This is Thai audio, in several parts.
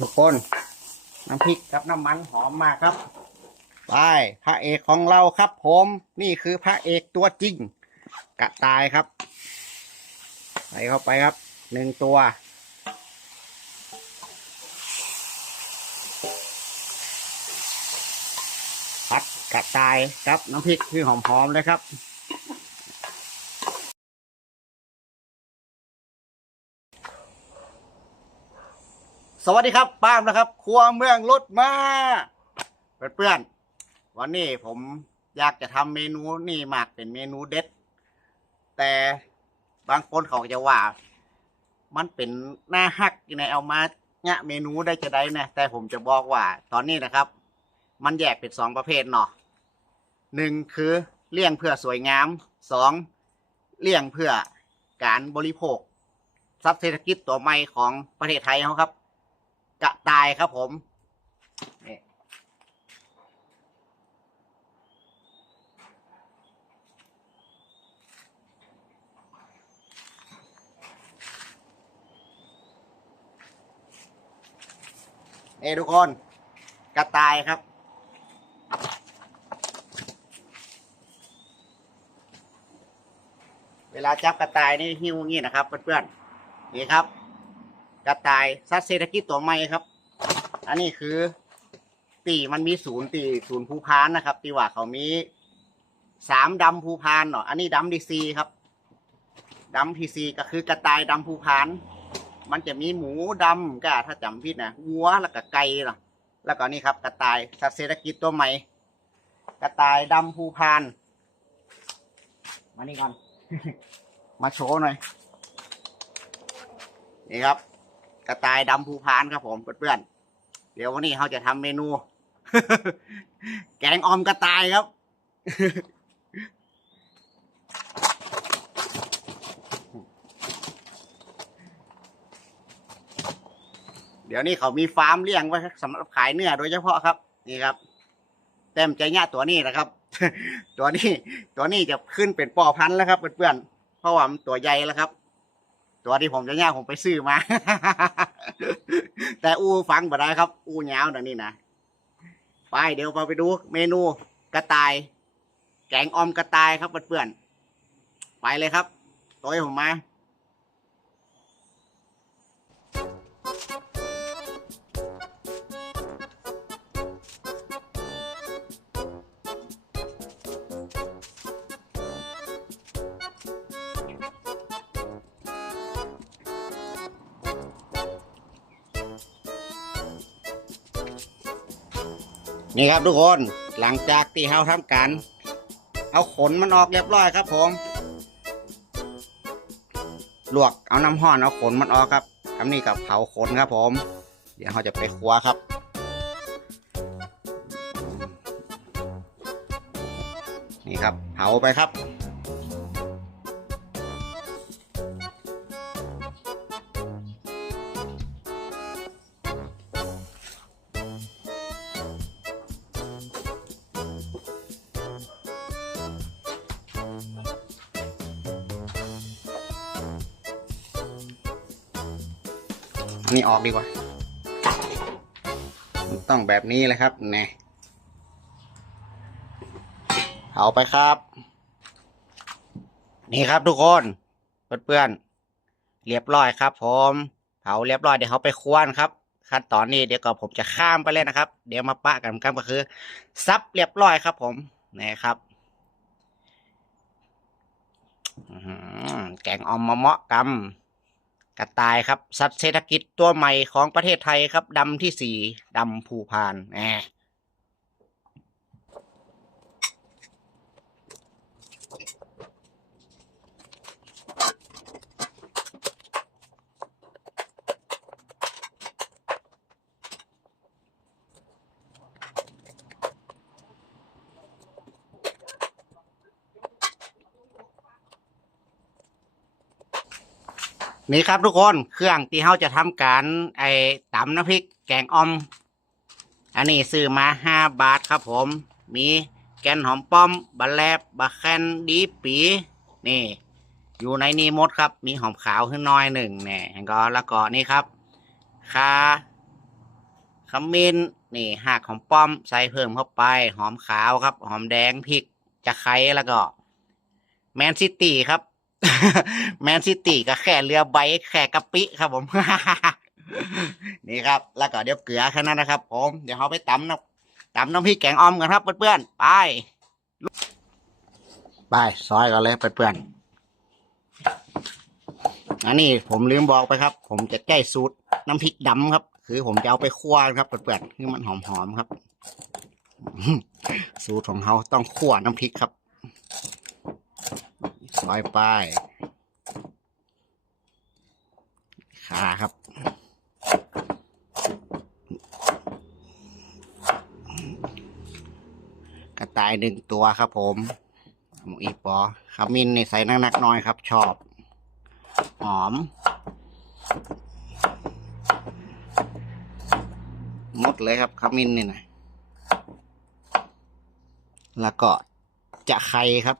ทุกคน น้ำพริกกับน้ำมันหอมมากครับ ไปพระเอกของเราครับ ผม นี่คือพระเอกตัวจริง กระต่ายครับใส่เข้าไปครับหนึ่งตัว ผัดกระต่ายครับน้ำพริกคือหอมๆเลยครับ สวัสดีครับป้ามนะครับ ครัวเมืองรถมาเพื่อนๆวันนี้ผมอยากจะทำเมนูนี่มากเป็นเมนูเด็ด แต่บางคนเขาจะว่า มันเป็นหน้าฮักยังไงเอามาเนี่ยเมนูได้จะได้นะแต่ผมจะบอกว่า ตอนนี้นะครับ มันแยกเป็นสองประเภทเนาะหนึ่งคือเลี้ยงเพื่อสวยงามสองเลี้ยงเพื่อการบริโภคทรัพย์เศรษฐกิจตัวใหม่ของประเทศไทยเขาครับ กระต่ายครับผมนี่นี่ทุกคนกระต่ายครับ เวลาจับกระต่ายนี่หิ้วงี้นะครับเพื่อนๆนี่ครับ กระต่ายสัตว์เศรษฐกิจตัวใหม่ครับ อันนี้คือตีมันมีศูนย์ตีศูนย์ภูพานนะครับ ตีว่าเขามีสามดำภูพานเนาะอันนี้ดำดีซีครับดำทีซีก็คือกระต่ายดำภูพาน มันจะมีหมูดำก็ถ้าจำผิดนะวัวแล้วก็ไก่เนาะแล้วก็นี่ครับ กระต่ายสัตว์เศรษฐกิจตัวใหม่ กระต่ายดำภูพาน มานี่ก่อน มาโชว์หน่อย นี่ครับ กระต่ายดำภูพานครับผมเพื่อนๆเดี๋ยววันนี้เขาจะทำเมนู แกงออมกระต่ายครับ เดี๋ยวนี้เขามีฟาร์มเลี้ยงไว้สำหรับขายเนื้อโดยเฉพาะครับ นี่ครับเต็มใจเนี่ยตัวนี้นะครับ ตัวนี้ตัวนี้จะขึ้นเป็นป่อพันธุ์แล้วครับเพื่อนๆเพราะว่ามันตัวใหญ่แล้วครับ ตัวที่ผมจะย่างผมไปซื้อมา แต่อู้ฟังบ่ได้ครับ อู้ยาวดังนี้นะไปเดี๋ยวเราไปดูเมนูกระต่าย แกงออมกระต่ายครับเพื่อนๆไปเลยครับตัวผมมา นี่ครับทุกคนหลังจากที่เราทำการ เอาขนมันออกเรียบร้อยครับผมลวกเอาน้ำห้อนเอาขนมันออกครับทำนี่กับเผาขนครับผม เดี๋ยวเราจะไปครัวครับ นี่ครับเผาไปครับ นนี้ออกดีกว่า ต้องแบบนี้เลยครับแน่เอาไปครับ นี่ครับทุกคนเพื่อนๆเรียบร้อยครับ ผมเผาเรียบร้อยเดี๋ยวเขาไปควนครับ ขั้นตอนนี้เดี๋ยวก็ผมจะข้ามไปเลยนะครับ เดี๋ยวมาปะกันกันก็คือ ซับเรียบร้อยครับ ผมนี่ครับแกงออมมะเมาะกำ กระต่ายครับ สัตว์เศรษฐกิจตัวใหม่ของประเทศไทยครับดำที่สี่ดำภูพานแหม นี่ครับทุกคนเครื่องที่เขาจะทำการไอ้ตำน้ำพริกแกงอ่อม อันนี้ซื้อมาห้าบาทครับผม มีแกนหอมป้อมบะแลบบะแคนดีปีนี่ อยู่ในนี้หมดครับ มีหอมขาวขึ้นน้อยหนึ่งเนี่ยก็แล้วก็นี่ครับคาขมิ้นนี่หักหอมป้อมใส่เพิ่มเข้าไป หอมขาวครับ หอมแดงพริกจะไคร้แล้วก็ แมนซิตี้ครับ แมนซิตี้ก็แค่เรือใบแค่กะปิครับผม นี่ครับ แล้วก็เดี๋ยวเกลือแค่นั้นนะครับ ผม เดี๋ยวเราไปตำน้ำตำน้ำพริกแกงอ่อมกันครับเพื่อนๆ ไป ไปซอยกันเลยเพื่อนๆ อันนี้ผมลืมบอกไปครับ ผมจะแก้สูตรน้ำพริกดำครับ คือผมจะเอาไปคั่วครับเพื่อนๆให้มันหอมๆครับ สูตรของเขาต้องคั่วน้ำพริกครับ ซอยไปขาครับ กระต่ายหนึ่งตัวครับผมหมูอีปอขมิ้นนี่ใส่นักๆน้อยครับ ชอบ หอม หมดเลยครับขมิ้นนี่นะแล้วก็จะไข่ครับ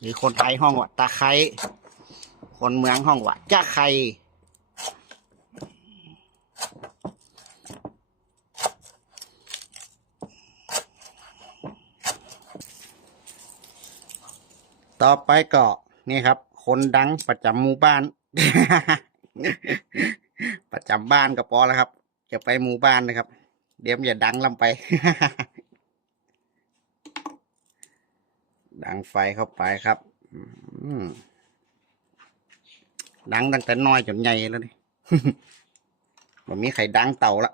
หรือคนไทยห้องว่าตะไคร้คนเมืองห้องว่าจะไข่ต่อไปก็นี่ครับ คนดังประจำหมู่บ้าน ประจำบ้านก็พอแล้วครับ จะไปหมู่บ้านนะครับ เดี๋ยวอย่าดังลำไป ดังไฟเข้าไปครับดังตั้งแต่น้อยจนใหญ่แล้วนี่มันมีใครดังเต่าละ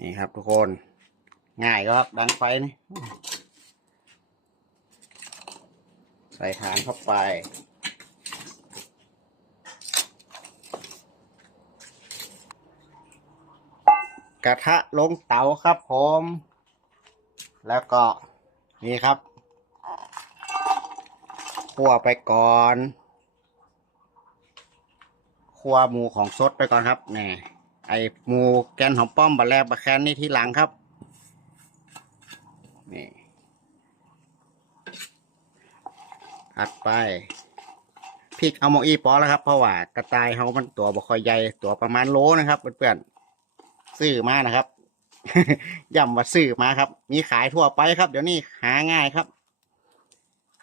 นี่ครับทุกคน ง่ายก็ครับ ดังไฟนี่ ใส่ฐานเข้าไป กระทะลงเตาครับผม แล้วก็นี่ครับคั่วไปก่อนคั่วหมูของสดไปก่อนครับแนี่ไอหมูแกนหอมป้อมบะแลบบะแคนนี่ที่หลังครับนี่ผัดไปพริกเอาโมอีปอแล้วครับ เพราะว่ากระต่ายเขามันตัวบ่ค่อยใหญ่ตัวประมาณโลนะครับเพื่อนๆ ซื้อมานะครับ ย่ำว่าซื้อมาครับ มีขายทั่วไปครับ เดี๋ยวนี้หาง่ายครับ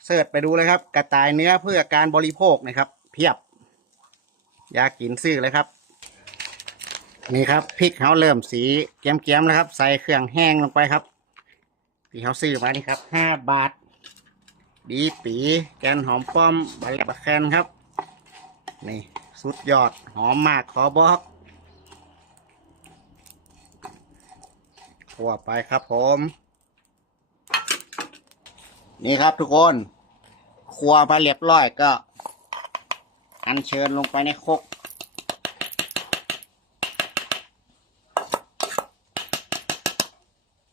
เสิร์ชไปดูเลยครับ กระต่ายเนื้อเพื่อการบริโภคนะครับ เพียบ อยากกินซื้อเลยครับ นี่ครับพริกเขาเริ่มสีเกียมๆแล้วครับ ใส่เครื่องแห้งลงไปครับที่เขาซื้อมานี่ครับห้าบาทดีปีแกนหอมป้อมใบะเล็บะแคนครับ นี่ สุดยอดหอมมากขอบอก ขั่วไปครับผม นี่ครับทุกคนครัวมาเรียบร้อยก็ อัญเชิญลงไปในคก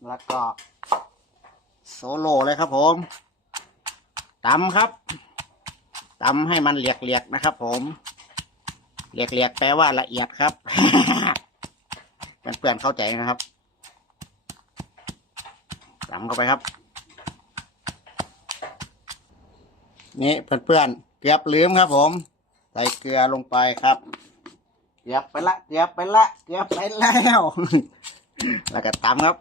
แล้วก็ โซโล่เลยครับผมตำครับตำให้มันเหลียกๆนะครับผมเหลียกๆแปลว่าละเอียดครับเพื่อนๆเข้าใจนะครับ ตำเข้าไปครับ นี่เพื่อนๆเกือบลืมครับ ผม ใส่เกลือลงไปครับเกือบไปละเกือบไปละเกือบไปแล้ว แล้วก็ตำครับ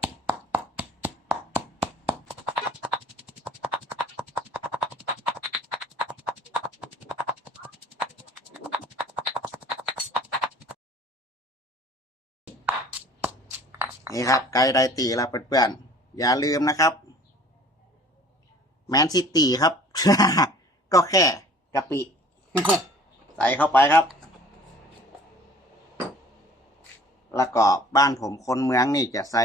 นี่ครับไก่ไดตีแล้วเพื่อนๆ อย่าลืมนะครับแมนซิตี้ครับ ก็แค่กะปิ ใส่เข้าไปครับ แล้วก็บ้านผมคนเมืองนี่จะใส่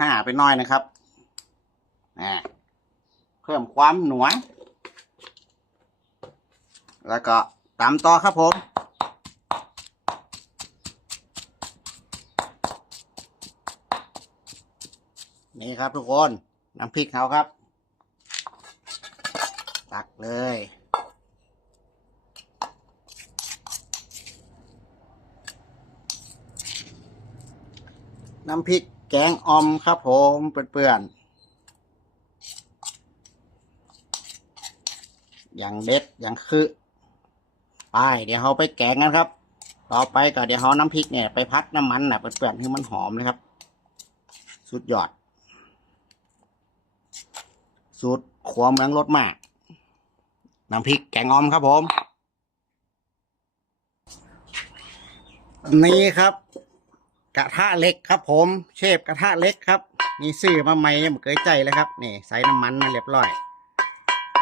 ห้าไปน้อยนะครับเพิ่มความหนัว แล้วก็ตามต่อครับผม นี่ครับทุกคน น้ำพริกเขาครับ ตักเลย น้ำพริกแกงออมครับผมเปื่อนๆอย่างเด็ดอย่างคือไปเดี๋ยวเราไปแกงกันครับ ต่อไปก็เดี๋ยวเราน้ำพริกเนี่ยไปพัดน้ำมันนะเปื่อนๆให้มันหอมนะครับ สุดยอด สูตรขวเมืองรสมากน้ำพริกแกงออมครับผม นี่ครับ กระทะเล็กครับผม เชฟกระทะเล็กครับนี่ซื้อมาใหม่ยังไม่เคยใจเลยครับนี่ใส่น้ำมันมาเรียบร้อย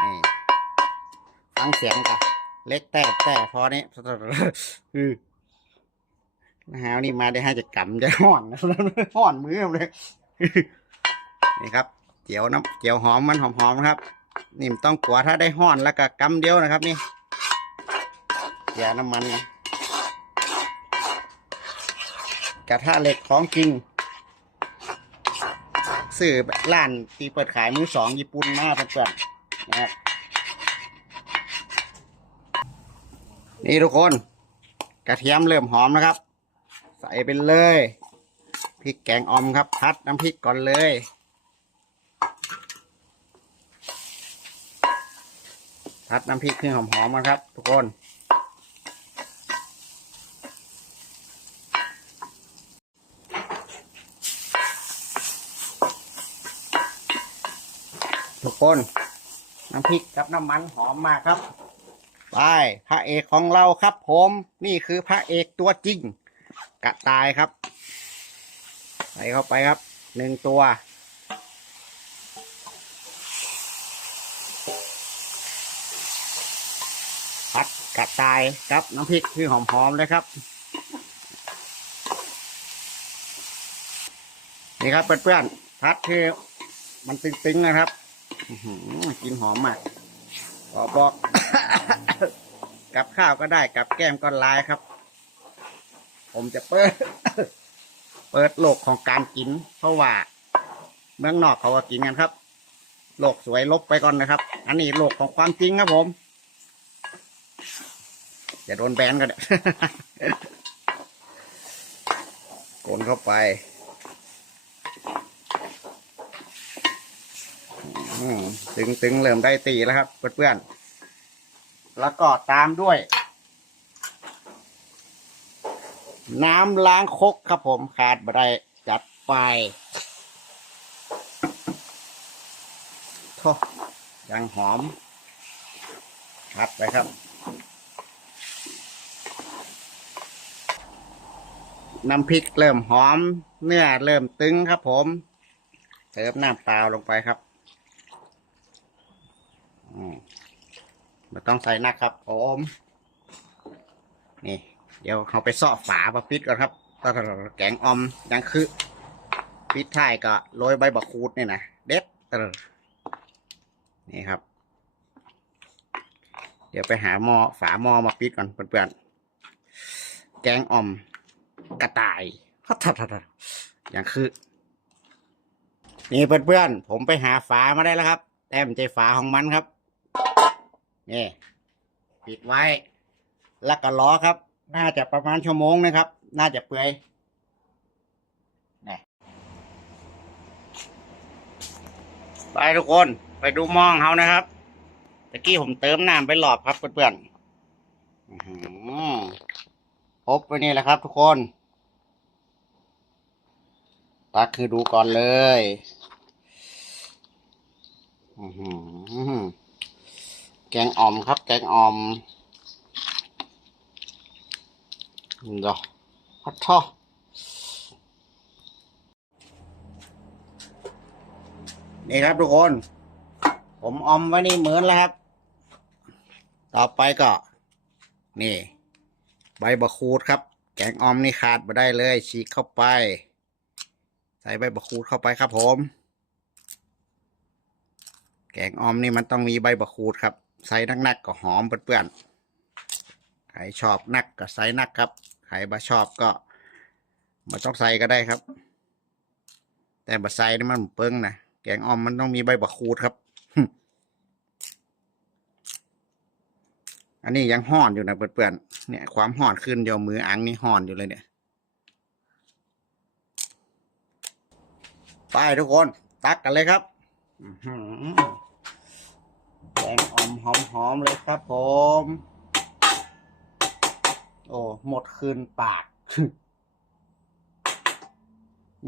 นี่ฟังเสียงกันเล็กแต่แต่พอนี้คือนะฮะนี่มาได้ให้จะกำจะห่อนห่อนมือเลยนี่ครับ จียวน้ำเจียวหอมมันหอมๆนะครับ นี่มันต้องกลัวถ้าได้ห่อนแล้วก็กำเดียวนะครับนี่เจียวน้ำมันนะกระทะเหล็กของจริงสื่อร้านที่เปิดขายมือสองญี่ปุ่นมากเพื่อนๆนะครับนี่ทุกคนกระเทียมเริ่มหอมนะครับ ใส่ไปเลยพริกแกงออมครับ พัดน้ำพริกก่อนเลย พัดน้ำพริกเครื่องหอมๆกันครับ ทุกคน ทุกคน น้ำพริกกับน้ำมันหอมมากครับ ไปพระเอกของเราครับ ผม นี่คือพระเอกตัวจริง กระตายครับ ใส่เข้าไปครับหนึ่งตัว ผัด กระตายครับน้ำพริกคือหอมๆเลยครับ นี่ครับเพื่อนๆพัดคือมันตึงๆนะครับอื้อหือกินหอมมากขอบอก กับข้าวก็ได้กับแก้มก็ลายครับ ผมจะเปิด เปิดโลกของการกิน เพราะว่าเมืองนอกเขาก็กินกันครับ โลกสวยลบไปก่อนนะครับ อันนี้โลกของความจริงครับผม อย่าโดนแบนกันกลนเข้าไปตึงตึงๆเริ่มได้ตีแล้วครับ เพื่อนๆ แล้วก็ตามด้วย น้ำล้างคกครับผมขาดบได้จัดไปโทยังหอมคัดไปครับ น้ำพริกเริ่มหอม เนื้อเริ่มตึงครับผม เติมน้ำเปล่าลงไปครับอืมไม่ต้องใส่นักครับผมนี่ เดี๋ยวเขาไปซ่อฝามาปิดก่อนครับตอนแกงออมยังคือปิดท้ายก็โรยใบบักคูดนี่นะเด็ดตอนี่ครับ เดี๋ยวไปหาหม้อฝาหม้อมาปิดก่อนเพื่อนๆแกงออม กระต่ายฮัททัททัทอย่างคือ นี่เพื่อนๆผมไปหาฝามาได้แล้วครับ แต้มใจฝาของมันครับ นี่ ปิดไว้ แล้วก็ล้อครับ น่าจะประมาณชั่วโมงนะครับ น่าจะเปื่อยนี่ไปทุกคนไปดูหมองเขานะครับตะกี้ผมเติมน้ำไปหลอบครับเพื่อนๆอื้อหือพ บไปนี่แหละครับ ทุกคน ตักคือดูก่อนเลยอือหือแกงอ่อมครับ แกงอ่อมดี๋ยวพัดท่อนี่ครับทุกคน ผมออมไว้นี่เหมือนแล้วครับ ต่อไปก็ นี่ ใบบักคูดครับ แกงออมนี่ขาดไม่ได้เลยฉีกเข้าไป ใส่ใบบักคูดเข้าไปครับผม แกงออมนี่มันต้องมีใบบักคูดครับ ใส่นักๆก็หอมเปื่อนๆใครชอบนักก็ใส่นักครับใครบ่ชอบก็มาต้องใส่ก็ได้ครับ แต่บ่ใส่นี่มันเปิ้งนะแกงออมมันต้องมีใบบักคูดครับ อันนี้ยังห่อนอยู่นะเปื่อนๆเนี่ยความห่อนขึ้นเดี๋ยวมืออังนี่ห่อนอยู่เลยเนี่ย ไปทุกคน ตักกันเลยครับหอแกงอ่อมหอมเลยครับผม โอ้ หมดคืนปาก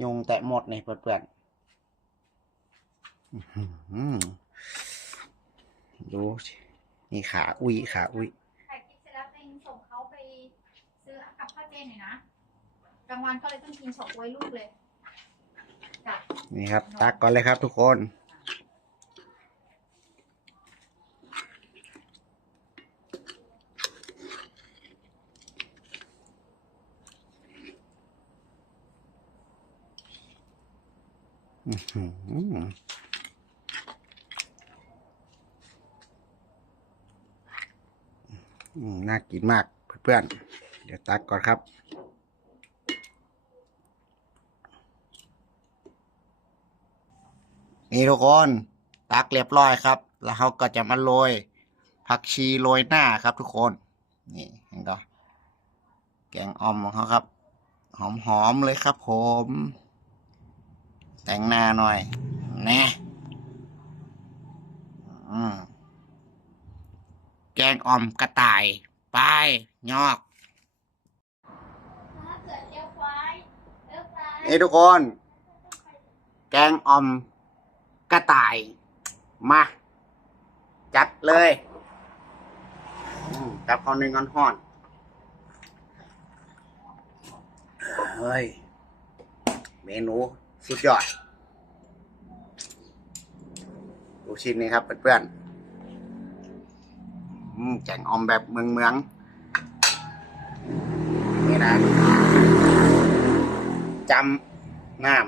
ยุงแตะหมดนี่เพื่อนๆอื้อหือดูสิ นี่ขาอุ้ยขาอุ้ยถ่ายคลิปเสร็จแล้วเองส่งเขาไปซื้อกับข้าวเจนหน่อยนะกลางวันก็เลยต้องกินฉกไว้ลูกเลยจ้ะนี่ครับ ตักก่อนเลยครับทุกคน อื้อหืออืม น่ากินมากเพื่อนๆ เดี๋ยวตักก่อนครับ นี่ทุกคน ตักเรียบร้อยครับ แล้วเขาก็จะมาโรยผักชีโรยหน้าครับทุกคน นี่เห็นก็แกงอ่อมของเขาครับ หอมๆเลยครับผม แต่งหน้าหน่อย แน่อืม กงอ่อมกระต่ายไปยอกเกิดเลี้ยวควายยวซ้ายนี่ทุกคน แกงอ่อมกระต่าย มา จัดเลยอืมกับข้าวนึ่งก้อนห่อนเฮ้ย เมนูสุดยอดดูชิ้นนี้ครับเพื่อนๆ แกงออมแบบเมืองเมืองนี่นะจำน้ำ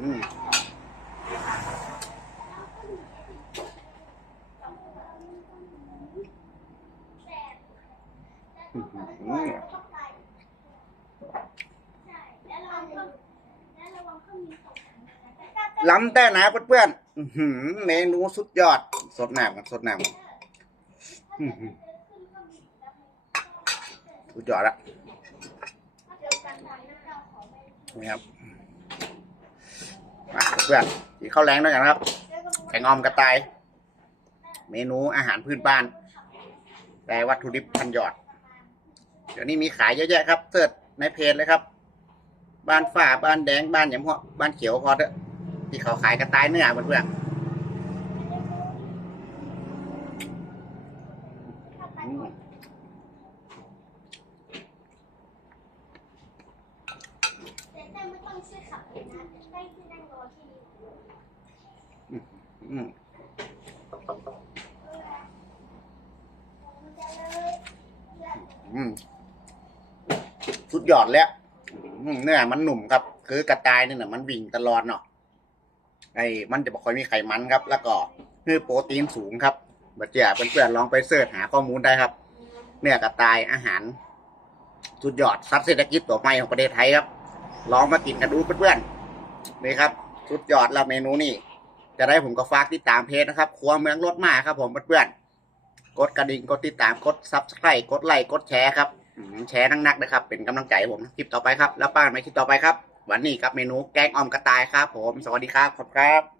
อืมล้ำแต่นะเพื่อนๆ เมนูสุดยอด สดน้ำกันสดน้ำกันอื้อหือสุดยอดละนี่ครับมาเพื่อนกินข้าวแรงด้วยกันครับแกงออมกระต่าย เมนูอาหารพื้นบ้าน แต่วัตถุดิบพันยอด เดี๋ยวนี้มีขายเยอะแยะครับเสิร์ชในเพจเลยครับ บ้านฝ่าบ้านแดงบ้านหยำหัวบ้านเขียวพอเถอะ ที่เขาขายกระต่ายเนื้อเพื่อนๆอืมอืมอืมสุดยอดแล้วเนื้อมันหนุ่มครับ คือกระต่ายนี่นะมันวิ่งตลอดเนาะ ไอ้มันจะบอกค่อยมีไขมันครับ แล้วก็คือโปรตีนสูงครับบัจเจียเพื่อนๆลองไปเสิร์ชหาข้อมูลได้ครับ เนื้อกระต่ายอาหารสุดยอดซับเศรษฐกิจตัวใหม่ของประเทศไทยครับ ลองมากินกันดูเพื่อนๆนี่ครับสุดยอดแล้วเมนูนี่จะได้ผมก็ฝากติดตามเพจนะครับครัวเมืองรถมาครับผมเพื่อนๆกดกระดิ่งกดติดตามกดซับสไครต์กดไลค์กดแชร์ครับแชร์นักๆนะครับ เป็นกำลังใจผมคลิปต่อไปครับ แล้วป้ากันใหม่คลิปต่อไปครับ วันนี้ครับเมนูแกงอ่อมกระต่ายครับผม สวัสดีครับ ขอบคุณครับ